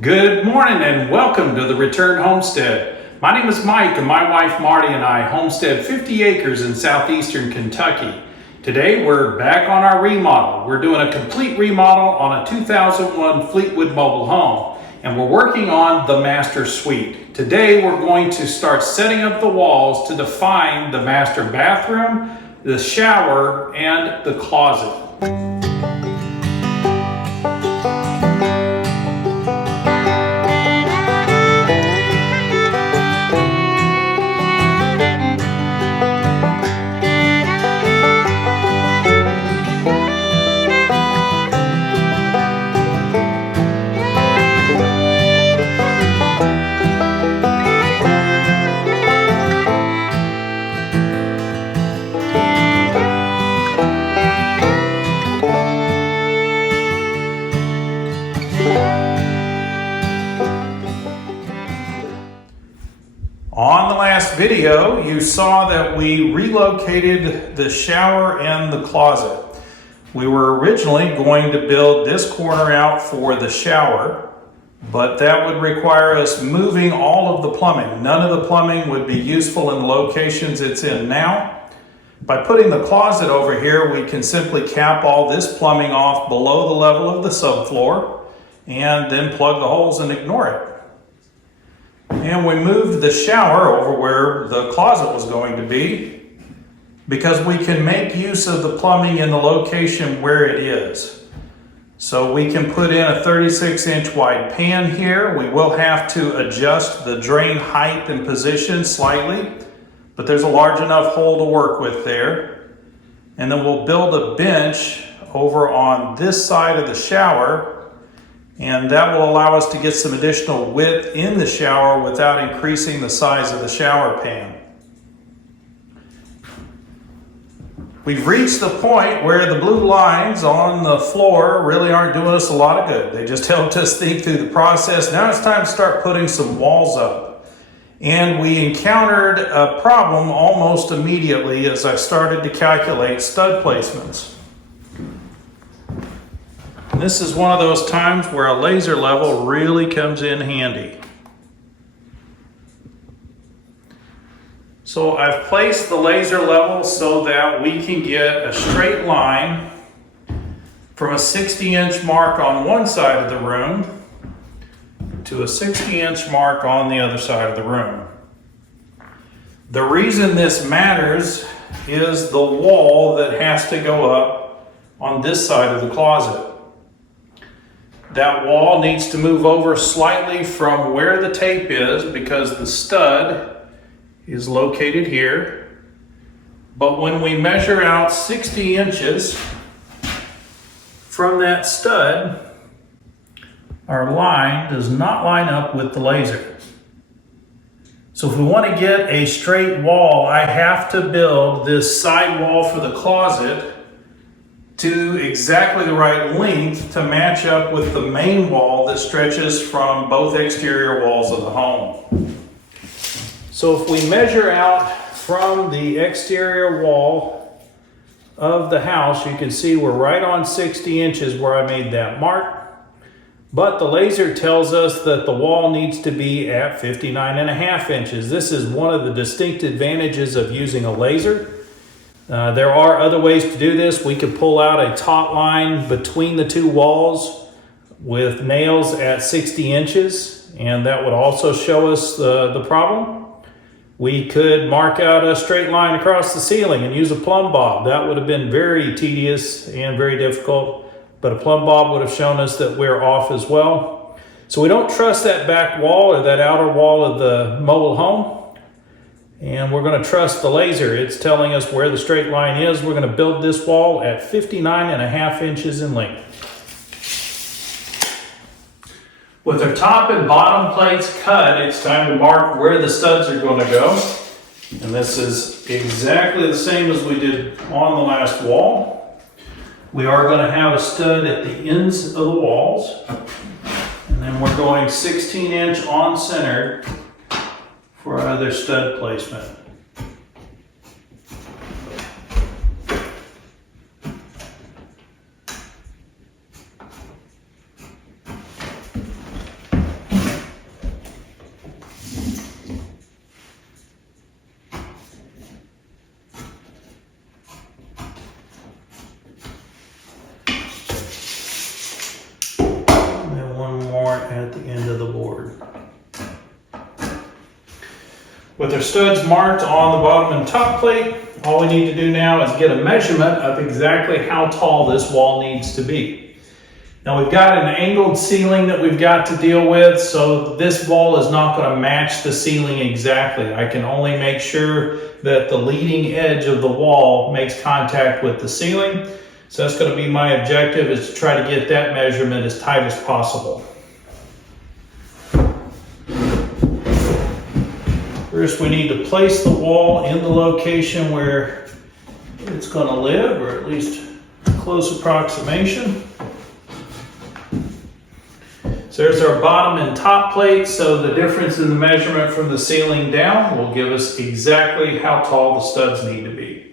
Good morning and welcome to the Return Homestead. My name is Mike and my wife Marty and I homestead 50 acres in southeastern Kentucky. Today we're back on our remodel. We're doing a complete remodel on a 2001 Fleetwood mobile home and we're working on the master suite. Today we're going to start setting up the walls to define the master bathroom, the shower, and the closet. On the last video, you saw that we relocated the shower and the closet. We were originally going to build this corner out for the shower, but that would require us moving all of the plumbing. None of the plumbing would be useful in the locations it's in now. By putting the closet over here, we can simply cap all this plumbing off below the level of the subfloor and then plug the holes and ignore it. And we moved the shower over where the closet was going to be because we can make use of the plumbing in the location where it is. So we can put in a 36-inch wide pan here. We will have to adjust the drain height and position slightly, but there's a large enough hole to work with there. And then we'll build a bench over on this side of the shower, and that will allow us to get some additional width in the shower without increasing the size of the shower pan. We've reached the point where the blue lines on the floor really aren't doing us a lot of good. They just helped us think through the process. Now it's time to start putting some walls up. And we encountered a problem almost immediately as I started to calculate stud placements. This is one of those times where a laser level really comes in handy. So I've placed the laser level so that we can get a straight line from a 60-inch mark on one side of the room to a 60-inch mark on the other side of the room. The reason this matters is the wall that has to go up on this side of the closet. That wall needs to move over slightly from where the tape is because the stud is located here. But when we measure out 60 inches from that stud, our line does not line up with the laser. So if we want to get a straight wall, I have to build this side wall for the closet to exactly the right length to match up with the main wall that stretches from both exterior walls of the home. So if we measure out from the exterior wall of the house, you can see we're right on 60 inches where I made that mark. But the laser tells us that the wall needs to be at 59.5 inches. This is one of the distinct advantages of using a laser. There are other ways to do this. We could pull out a taut line between the two walls with nails at 60 inches, and that would also show us the problem. We could mark out a straight line across the ceiling and use a plumb bob. That would have been very tedious and very difficult, but a plumb bob would have shown us that we're off as well. So we don't trust that back wall or that outer wall of the mobile home. And we're going to trust the laser. It's telling us where the straight line is. We're going to build this wall at 59.5 inches in length. With our top and bottom plates cut, it's time to mark where the studs are going to go. And this is exactly the same as we did on the last wall. We are going to have a stud at the ends of the walls. And then we're going 16-inch on center for other stud placement. at the end of the board. With our studs marked on the bottom and top plate, all we need to do now is get a measurement of exactly how tall this wall needs to be. Now we've got an angled ceiling that we've got to deal with, so this wall is not going to match the ceiling exactly. I can only make sure that the leading edge of the wall makes contact with the ceiling. So that's going to be my objective, is to try to get that measurement as tight as possible. First, we need to place the wall in the location where it's going to live, or at least a close approximation. So there's our bottom and top plate, so the difference in the measurement from the ceiling down will give us exactly how tall the studs need to be.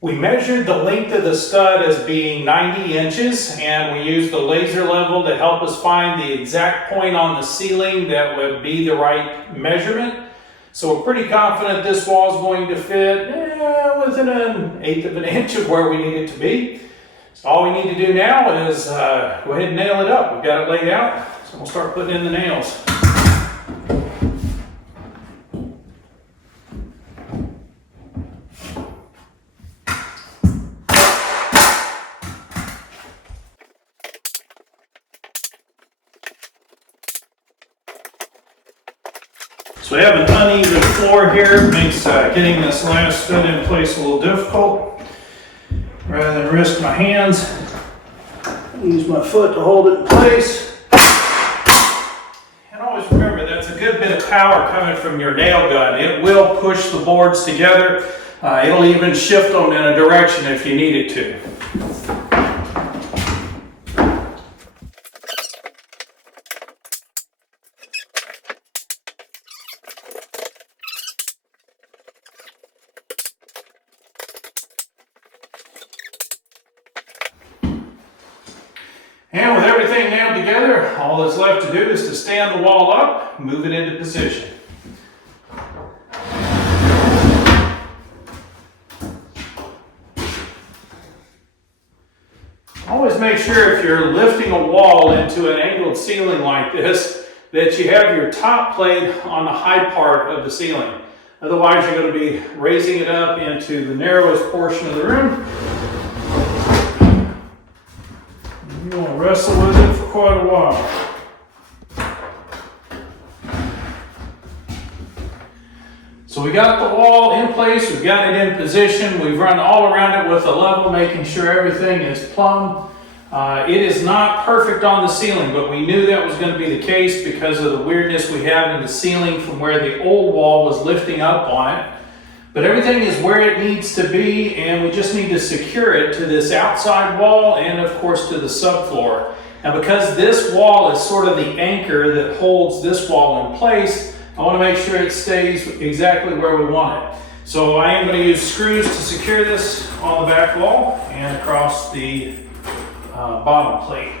We measured the length of the stud as being 90 inches, and we used the laser level to help us find the exact point on the ceiling that would be the right measurement. So we're pretty confident this wall is going to fit within 1/8 of an inch of where we need it to be. So all we need to do now is go ahead and nail it up. We've got it laid out, so we'll start putting in the nails. So we have an uneven floor here. It makes getting this last stud in place a little difficult. Rather than risk my hands, I'll use my foot to hold it in place. And always remember, that's a good bit of power coming from your nail gun. It will push the boards together. It'll even shift them in a direction if you need it to. And with everything nailed together, all that's left to do is to stand the wall up, move it into position. Always make sure if you're lifting a wall into an angled ceiling like this, that you have your top plate on the high part of the ceiling. Otherwise, you're going to be raising it up into the narrowest portion of the room. You want to wrestle with it for quite a while. So we got the wall in place, we've got it in position, we've run all around it with a level, making sure everything is plumb. It is not perfect on the ceiling, but we knew that was going to be the case because of the weirdness we have in the ceiling from where the old wall was lifting up on it. But everything is where it needs to be, and we just need to secure it to this outside wall and of course to the subfloor. Now because this wall is sort of the anchor that holds this wall in place, I want to make sure it stays exactly where we want it. So I am going to use screws to secure this on the back wall and across the bottom plate.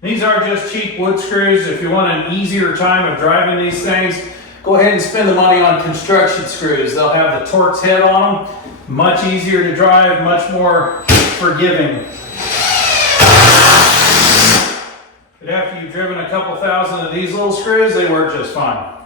These are just cheap wood screws. If you want an easier time of driving these things, go ahead and spend the money on construction screws. They'll have the Torx head on them. Much easier to drive, much more forgiving. But after you've driven a couple thousand of these little screws, they work just fine.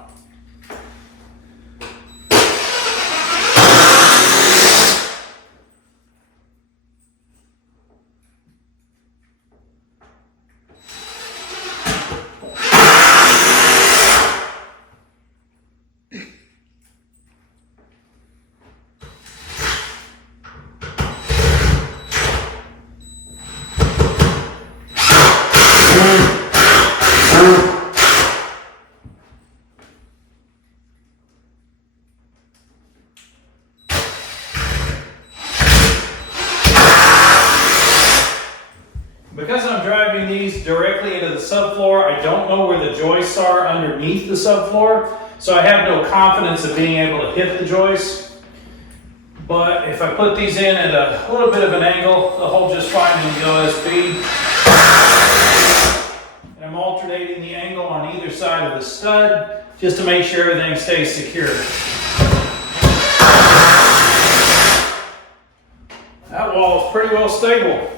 directly into the subfloor. I don't know where the joists are underneath the subfloor, so I have no confidence of being able to hit the joists. But if I put these in at a little bit of an angle, they'll hold just fine in the OSB. And I'm alternating the angle on either side of the stud just to make sure everything stays secure. That wall is pretty well stable.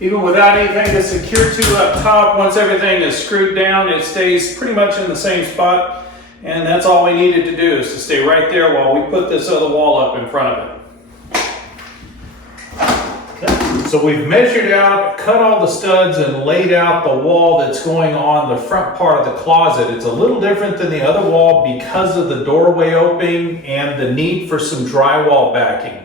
Even without anything to secure to up top, once everything is screwed down, it stays pretty much in the same spot. And that's all we needed to do, is to stay right there while we put this other wall up in front of it. Okay. So we've measured out, cut all the studs, and laid out the wall that's going on the front part of the closet. It's a little different than the other wall because of the doorway opening and the need for some drywall backing.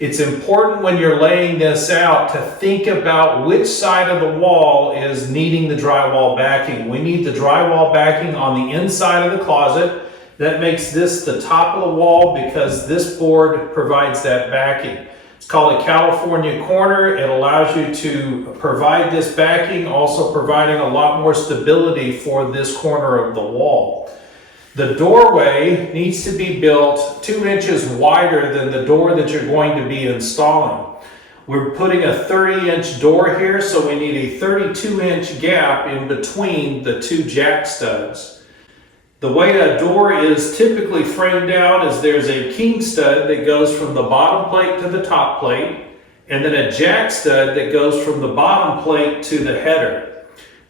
It's important when you're laying this out to think about which side of the wall is needing the drywall backing. We need the drywall backing on the inside of the closet. That makes this the top of the wall because this board provides that backing. It's called a California corner. It allows you to provide this backing, also providing a lot more stability for this corner of the wall. The doorway needs to be built 2 inches wider than the door that you're going to be installing. We're putting a 30-inch door here, so we need a 32-inch gap in between the 2 jack studs. The way a door is typically framed out is there's a king stud that goes from the bottom plate to the top plate, and then a jack stud that goes from the bottom plate to the header.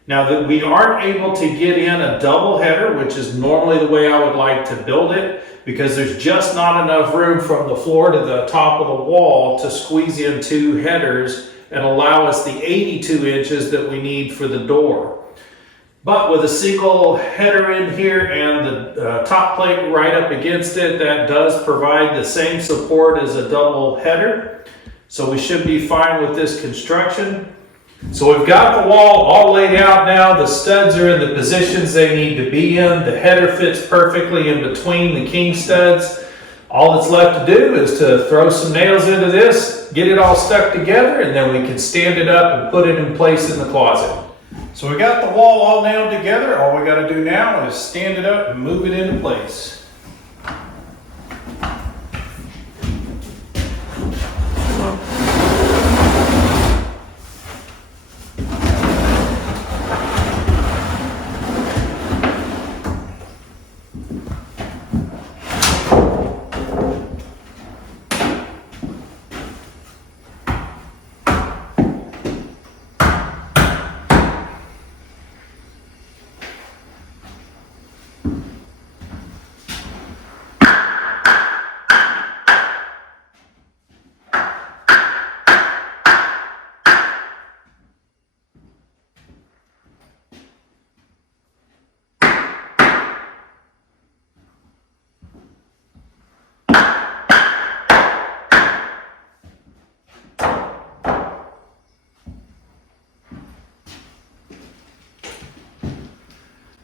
Now that we aren't able to get in a double header, which is normally the way I would like to build it, because there's just not enough room from the floor to the top of the wall to squeeze in 2 headers and allow us the 82 inches that we need for the door. But with a single header in here and the top plate right up against it, that does provide the same support as a double header. So we should be fine with this construction. So we've got the wall all laid out now. The studs are in the positions they need to be in. The header fits perfectly in between the king studs. All that's left to do is to throw some nails into this, get it all stuck together, and then we can stand it up and put it in place in the closet. So we got the wall all nailed together. All we got to do now is stand it up and move it into place.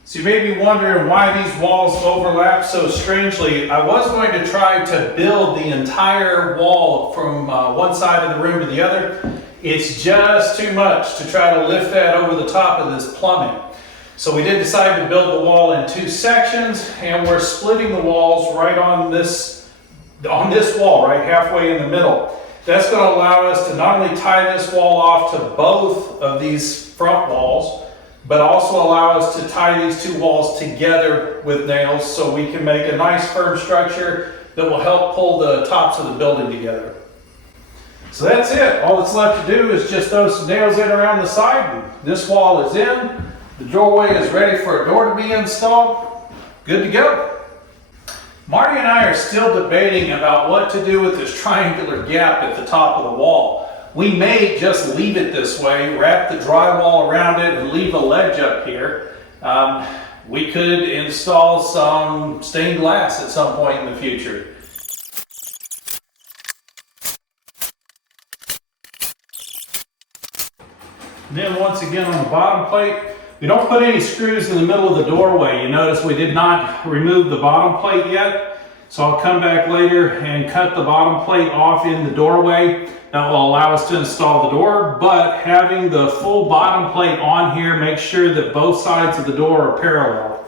So you may be wondering why these walls overlap so strangely. I was going to try to build the entire wall from one side of the room to the other. It's just too much to try to lift that over the top of this plumbing. So we did decide to build the wall in 2 sections, and we're splitting the walls right on this wall, right halfway in the middle. That's going to allow us to not only tie this wall off to both of these front walls, but also allow us to tie these 2 walls together with nails so we can make a nice firm structure that will help pull the tops of the building together. So that's it. All that's left to do is just throw some nails in around the side, and this wall is in. The doorway is ready for a door to be installed. Good to go. Marty and I are still debating about what to do with this triangular gap at the top of the wall. We may just leave it this way, wrap the drywall around it, and leave a ledge up here. We could install some stained glass at some point in the future. And then once again on the bottom plate, we don't put any screws in the middle of the doorway. You notice we did not remove the bottom plate yet. So I'll come back later and cut the bottom plate off in the doorway. That will allow us to install the door, but having the full bottom plate on here makes sure that both sides of the door are parallel.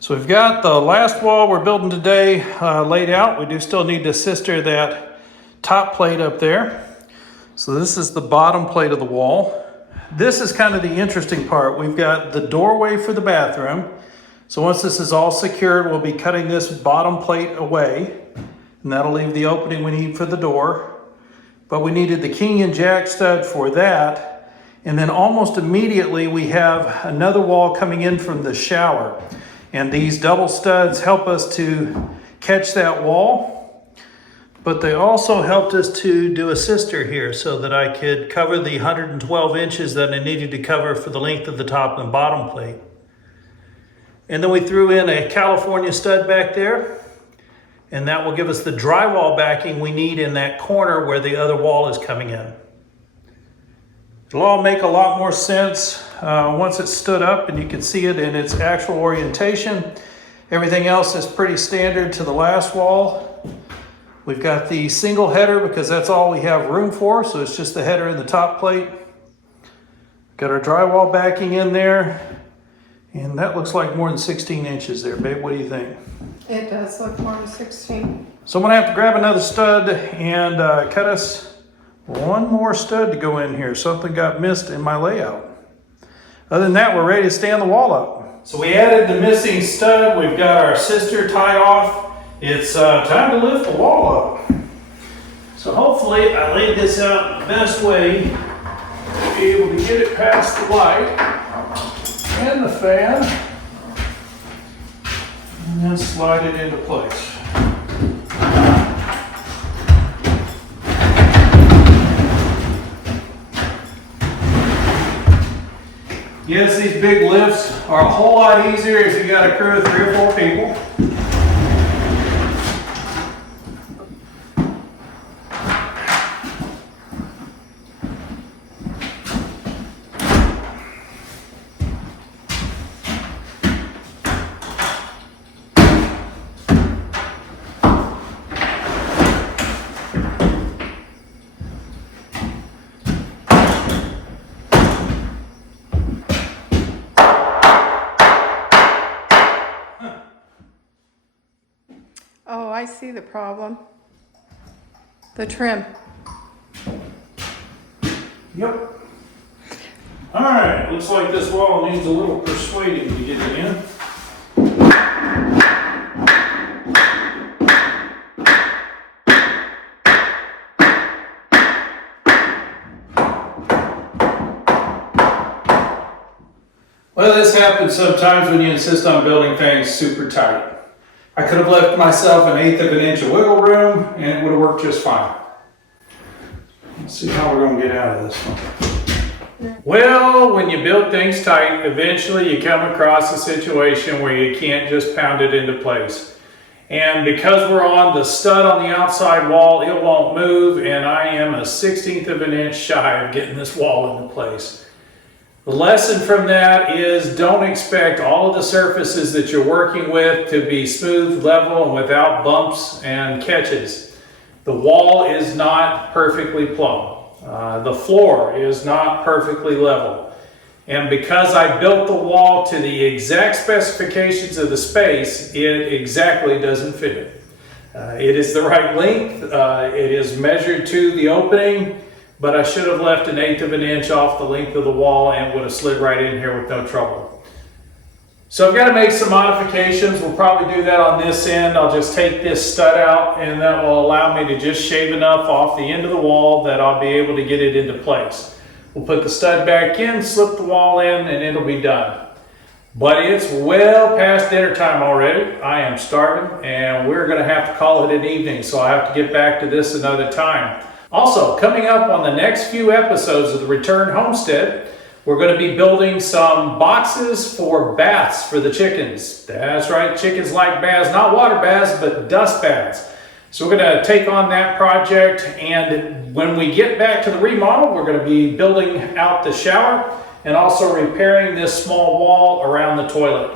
So we've got the last wall we're building today laid out. We do still need to sister that top plate up there. So this is the bottom plate of the wall. This is kind of the interesting part. We've got the doorway for the bathroom. So once this is all secured, we'll be cutting this bottom plate away, and that'll leave the opening we need for the door. But we needed the king and jack stud for that. And then almost immediately we have another wall coming in from the shower. And these double studs help us to catch that wall. But they also helped us to do a sister here so that I could cover the 112 inches that I needed to cover for the length of the top and bottom plate. And then we threw in a California stud back there, and that will give us the drywall backing we need in that corner where the other wall is coming in. It'll all make a lot more sense once it's stood up and you can see it in its actual orientation. Everything else is pretty standard to the last wall. We've got the single header because that's all we have room for, so it's just the header and the top plate. Got our drywall backing in there. And that looks like more than 16 inches there, babe. What do you think? It does look more than 16. So I'm gonna have to grab another stud and cut us one more stud to go in here. Something got missed in my layout. Other than that, we're ready to stand the wall up. So we added the missing stud. We've got our sister tied off. It's time to lift the wall up. So hopefully I laid this out the best way to be able to get it past the light and the fan, and then slide it into place. Yes, these big lifts are a whole lot easier if you got a crew of 3 or 4 people. Oh, I see the problem. The trim. Yep. All right, looks like this wall needs a little persuading to get it in. Well, this happens sometimes when you insist on building things super tight. I could have left myself 1/8 of an inch of wiggle room and it would have worked just fine. Let's see how we're going to get out of this one. Well, when you build things tight, eventually you come across a situation where you can't just pound it into place. And because we're on the stud on the outside wall, it won't move, and I am 1/16 of an inch shy of getting this wall into place. The lesson from that is don't expect all of the surfaces that you're working with to be smooth, level, and without bumps and catches. The wall is not perfectly plumb. The floor is not perfectly level. And because I built the wall to the exact specifications of the space, it exactly doesn't fit. It is the right length. It is measured to the opening. But I should have left 1/8 of an inch off the length of the wall and would have slid right in here with no trouble. So I've got to make some modifications. We'll probably do that on this end. I'll just take this stud out and that will allow me to just shave enough off the end of the wall that I'll be able to get it into place. We'll put the stud back in, slip the wall in, and it'll be done. But it's well past dinner time already. I am starving and we're going to have to call it an evening, so I have to get back to this another time. Also, coming up on the next few episodes of the Return Homestead, we're going to be building some boxes for baths for the chickens. That's right, chickens like baths, not water baths, but dust baths. So we're going to take on that project, and when we get back to the remodel, we're going to be building out the shower and also repairing this small wall around the toilet.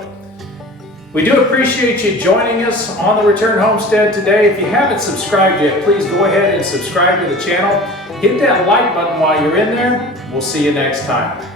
We do appreciate you joining us on the Return Homestead today. If you haven't subscribed yet, please go ahead and subscribe to the channel. Hit that like button while you're in there. We'll see you next time.